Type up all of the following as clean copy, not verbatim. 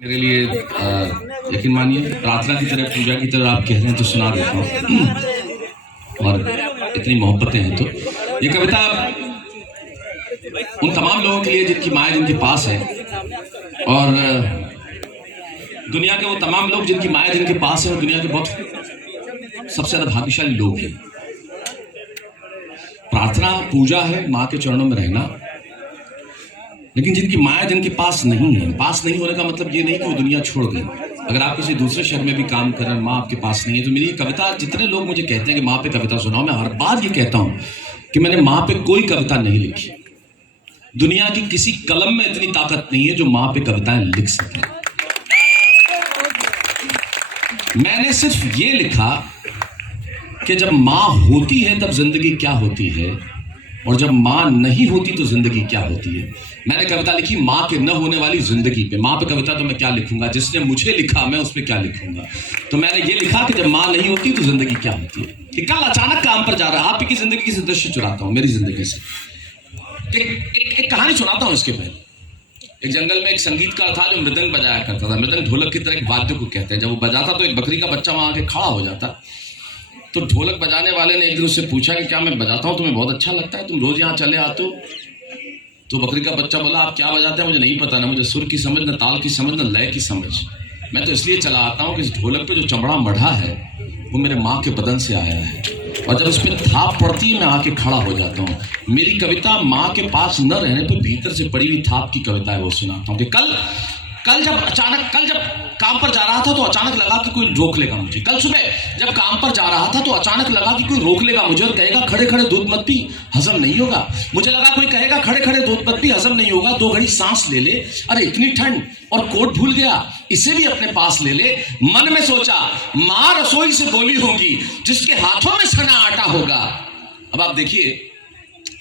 मेरे लिए यकीन मानिए प्रार्थना की तरह पूजा की तरह आप कह रहे हैं तो सुना देता हूँ। और इतनी मोहब्बतें हैं तो ये कविता उन तमाम लोगों के लिए जिनकी माँ जिनके पास है, और दुनिया के वो तमाम लोग जिनकी माँ जिनके पास है, और दुनिया के बहुत सबसे ज्यादा भाग्यशाली लोग हैं। प्रार्थना पूजा है, माँ के चरणों में रहना, लेकिन जिनकी माया जिनके पास नहीं है, पास नहीं होने का मतलब ये नहीं कि वो दुनिया छोड़ गई। अगर आप किसी दूसरे शहर में भी काम कर रहे हैं, माँ आपके पास नहीं है, तो मेरी कविता, जितने लोग मुझे कहते हैं कि माँ पे कविता सुनाओ, मैं हर बार ये कहता हूं कि मैंने माँ पे कोई कविता नहीं लिखी। दुनिया की किसी कलम में इतनी ताकत नहीं है जो माँ पे कविताएं लिख सके। मैंने सिर्फ ये लिखा कि जब माँ होती है तब जिंदगी क्या होती है, और जब माँ नहीं होती तो जिंदगी क्या होती है। मैंने कविता लिखी माँ के न होने वाली जिंदगी पे। माँ पे कविता तो मैं क्या लिखूंगा, जिसने मुझे लिखा मैं उस पर क्या लिखूंगा। तो मैंने ये लिखा कि जब माँ नहीं होती तो जिंदगी क्या होती है। कि कल अचानक काम पर जा रहा है, आपकी जिंदगी से दृश्य चुराता हूं, मेरी जिंदगी से एक कहानी सुनाता हूं। इसके पहले एक जंगल में एक संगीतकार था जो मृदंग बजाया करता था। मृदंग ढोलक की तरह एक वाद्य को कहते हैं। जब वो बजाता तो एक बकरी का बच्चा वहां आके खड़ा हो जाता। तो ढोलक बजाने वाले ने एक दिन उससे पूछा कि क्या मैं बजाता हूँ, तुम्हें बहुत अच्छा लगता है, तुम रोज यहाँ चले आते हो। तो बकरी का बच्चा बोला, आप क्या बजाते हैं मुझे नहीं पता, ना मुझे सुर की समझ, ना ताल की समझ, ना लय की समझ। मैं तो इसलिए चला आता हूँ कि इस ढोलक पे जो चमड़ा मढ़ा है वो मेरे माँ के बदन से आया है, और जब इस पर थाप पड़ती है मैं आके खड़ा हो जाता हूँ। मेरी कविता माँ के पास न रहने पर भीतर से पड़ी हुई थाप की कविता है, वो सुनाता हूँ। कि कल जब काम पर जा रहा था तो अचानक लगा कि कोई रोक लेगा मुझे। कल सुबह जब काम पर जा रहा था तो अचानक लगा कि कोई रोक लेगा मुझे और कहेगा खड़े खड़े दूध मत पी, हजम नहीं होगा। मुझे लगा कोई कहेगा खड़े खड़े दूध मत पी, हजम नहीं होगा, 2 घड़ी सांस ले ले, अरे इतनी ठंड, और कोट भूल गया, इसे भी अपने पास ले ले। मन में सोचा माँ रसोई से बोली होगी जिसके हाथों में सना आटा होगा। अब आप देखिए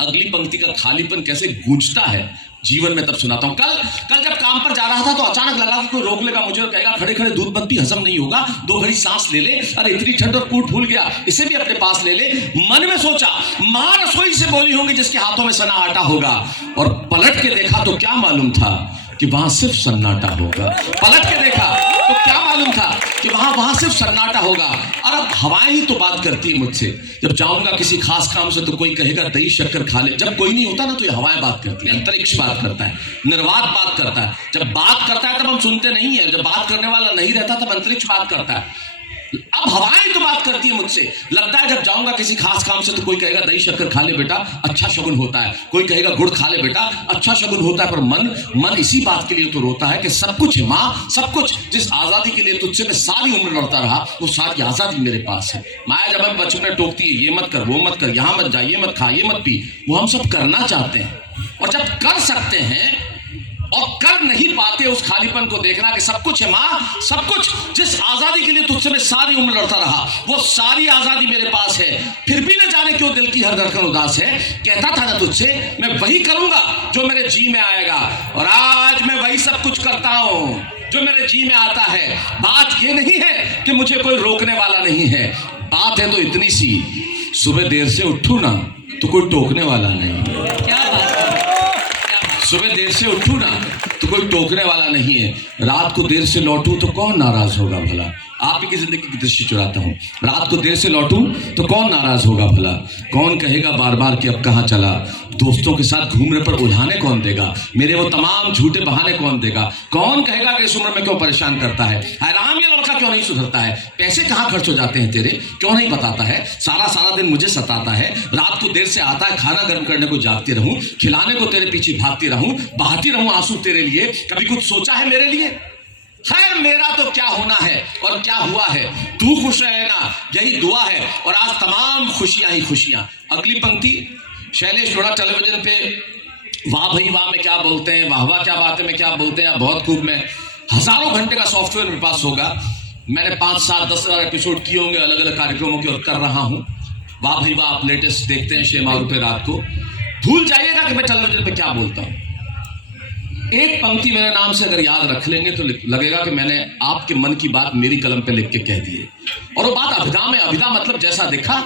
अगली पंक्ति का खालीपन कैसे गूंजता है जीवन में, तब सुनाता हूं। कल जब काम पर जा रहा था तो अचानक लगा कि कोई रोक लेगा मुझे और कहेगा खड़े खड़े दूध मत पी, हजम नहीं होगा, 2 घड़ी सांस ले ले, अरे इतनी ठंड और कूट भूल गया, इसे भी अपने पास ले ले। मन में सोचा मां रसोई से बोली होंगी जिसके हाथों में सना आटा होगा, और पलट के देखा तो क्या मालूम था कि वहां सिर्फ सन्नाटा होगा। पलट के देखा तो क्या मालूम था कि वहां सिर्फ सन्नाटा होगा। और अब हवाएं ही तो बात करती है मुझसे। जब जाऊंगा किसी खास काम से तो कोई कहेगा दही शक्कर खा ले। जब कोई नहीं होता ना तो ये हवाएं बात करती है, अंतरिक्ष बात करता है, निर्वात बात करता है। जब बात करता है तब हम सुनते नहीं है, जब बात करने वाला नहीं रहता तब अंतरिक्ष बात करता है। अब हवाएं तो बात करती है मुझसे। लगता है जब जाऊंगा किसी खास काम से तो कोई कहेगा दही शक्कर खा ले बेटा, अच्छा शगुन होता है, कोई कहेगा गुड़ खा ले बेटा, अच्छा शगुन होता है। पर मन इसी बात के लिए तो रोता है कि सब कुछ है माँ, सब कुछ, जिस आजादी के लिए तुझसे मैं सारी उम्र लड़ता रहा वो सारी आजादी मेरे पास है। माया जब हमें बचपन में टोकती है, ये मत कर, वो मत कर, यहां मत जा, ये मत खा, ये मत पी, वो हम सब करना चाहते हैं। और जब कर सकते हैं और कर नहीं पाते, उस खालीपन को देखना कि सब कुछ है मां, सब कुछ, जिस आजादी के लिए तुझसे मैं सारी उम्र लड़ता रहा वो सारी आजादी मेरे पास है, फिर भी न जाने क्यों दिल की हर धड़कन उदास है। कहता था ना तुझसे मैं वही करूंगा जो मेरे जी में आएगा, और आज मैं वही सब कुछ करता हूं जो मेरे जी में आता है। बात ये नहीं है कि मुझे कोई रोकने वाला नहीं है, बात है तो इतनी सी, सुबह देर से उठूं ना तो कोई टोकने वाला नहीं। क्या बात है, सुबह देर से उठूं ना तो कोई टोकने वाला नहीं है, रात को देर से लौटूं तो कौन नाराज होगा भला। आप ही की जिंदगी की दृष्टि चुराता हूं। रात को देर से लौटूं तो कौन नाराज होगा भला, कौन कहेगा बार बार कि अब कहां चला, दोस्तों के साथ घूमने पर उल्हाने कौन देगा, मेरे वो तमाम झूठे बहाने कौन देगा, कौन कहेगा कि इस उम्र में क्यों परेशान करता है, हैरान ये लड़का क्यों नहीं सुधरता है, पैसे कहां खर्च हो जाते हैं तेरे, क्यों नहीं बताता है, सारा दिन मुझे सताता है, रात को देर से आता है, खाना गर्म करने को जागती रहूं, खिलाने को तेरे पीछे भागती रहूं, बहाती रहूं आंसू तेरे लिए, कभी कुछ सोचा है मेरे लिए। खैर मेरा तो क्या होना है और क्या हुआ है, तू खुश रहना यही दुआ है, और आज तमाम खुशियां ही खुशियां। अगली पंक्ति शैलेश लोढ़ा टेलीविजन पे वाह भाई वाह में क्या बोलते हैं, वाह वाह क्या बात है में क्या बोलते हैं, बहुत खूब में हजारों घंटे का सॉफ्टवेयर मेरे पास होगा। मैंने 5, 7, 10 हजार एपिसोड किए होंगे अलग अलग कार्यक्रमों के, और कर रहा हूं। वाह भाई वाह आप लेटेस्ट देखते हैं शेमारू पे रात को। भूल जाइएगा कि मैं टेलीविजन पे क्या बोलता हूं। एक पंक्ति मेरे नाम से अगर याद रख लेंगे तो लगेगा कि मैंने आपके मन की बात मेरी कलम पे लिख के कह दी है, और वो बात अभिधा में, अभिधा मतलब जैसा दिखा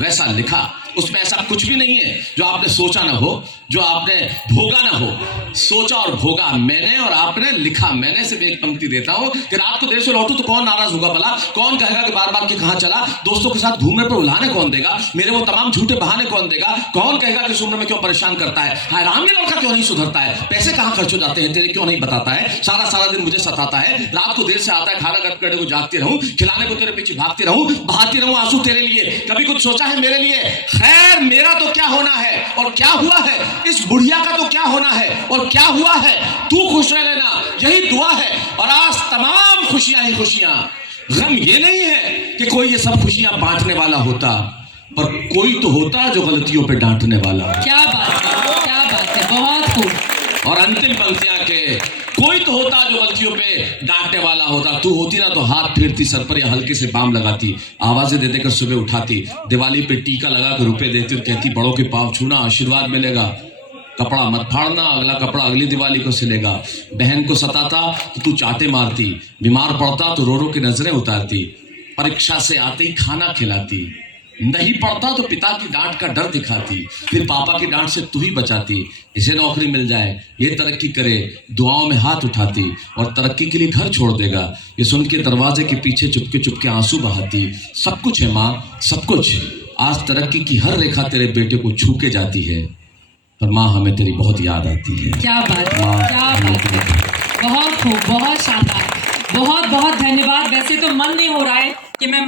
वैसा लिखा। उसमें ऐसा कुछ भी नहीं है जो आपने सोचा ना हो, जो आपने भोगा ना हो। सोचा और भोगा मैंने, और आपने लिखा मैंने। सिर्फ एक पंक्ति देता हूं कि रात को देर से लौटू तो कौन नाराज होगा भला? कौन कहेगा कि बार बार के कहां चला? दोस्तों के साथ घूमने पर उल्हाने कौन देगा? मेरे वो तमाम झूठे बहाने कौन देगा? कौन कहेगा कि इस उम्र में क्यों परेशान करता है? हाय राम, ये लड़का क्यों नहीं सुधरता है? पैसे कहां खर्च हो जाते हैं तेरे, क्यों नहीं बताता है? सारा सारा दिन मुझे सताता है, रात को देर से आता है, खाना करने को जागती रहूं, खिलाने को तेरे पीछे भागती रहूं, बहाती रहूं आंसू तेरे लिए। कभी कुछ सोचा है मेरे लिए? खैर, मेरा तो क्या होना है और क्या हुआ है, इस बुढ़िया का तो क्या होना है और क्या हुआ है। तू खुश रह लेना, यही दुआ है। और आज तमाम खुशियां ही खुशियां। गम ये नहीं है कि कोई ये सब खुशियां बांटने वाला होता, पर कोई तो होता जो गलतियों पे डांटने वाला। क्या बात है, क्या बात है, बहुत खूब। और अंतिम पंक्तियां के कोई तो होता जो गलतियों पे डांटने वाला होता। तू होती ना तो हाथ फेरती सर पर या हल्के से बाम लगाती, आवाजें दे देकर सुबह उठाती, दिवाली पे टीका लगा कर रुपए देती और कहती बड़ों के पांव छूना आशीर्वाद मिलेगा, कपड़ा मत फाड़ना, अगला कपड़ा अगली दिवाली को सिलेगा। बहन को सताता तो तू चाटे मारती, बीमार पड़ता तो रो रो के नजरें उतारती, परीक्षा से आते ही खाना खिलाती, नहीं पढ़ता तो पिता की डांट का डर दिखाती, फिर पापा की डांट से तू ही बचाती। इसे नौकरी मिल जाए, ये तरक्की करे, दुआओं में हाथ उठाती और तरक्की के लिए घर छोड़ देगा, ये सुन के दरवाजे के पीछे चुपके चुपके आंसू बहाती। सब कुछ है माँ, सब कुछ। आज तरक्की की हर रेखा तेरे बेटे को छू के जाती है, पर माँ हमें तेरी बहुत याद आती है। क्या बात है, क्या बात है, बहुत खूब, बहुत शानदार, बहुत बहुत धन्यवाद। वैसे तो मन नहीं हो रहा है कि मैं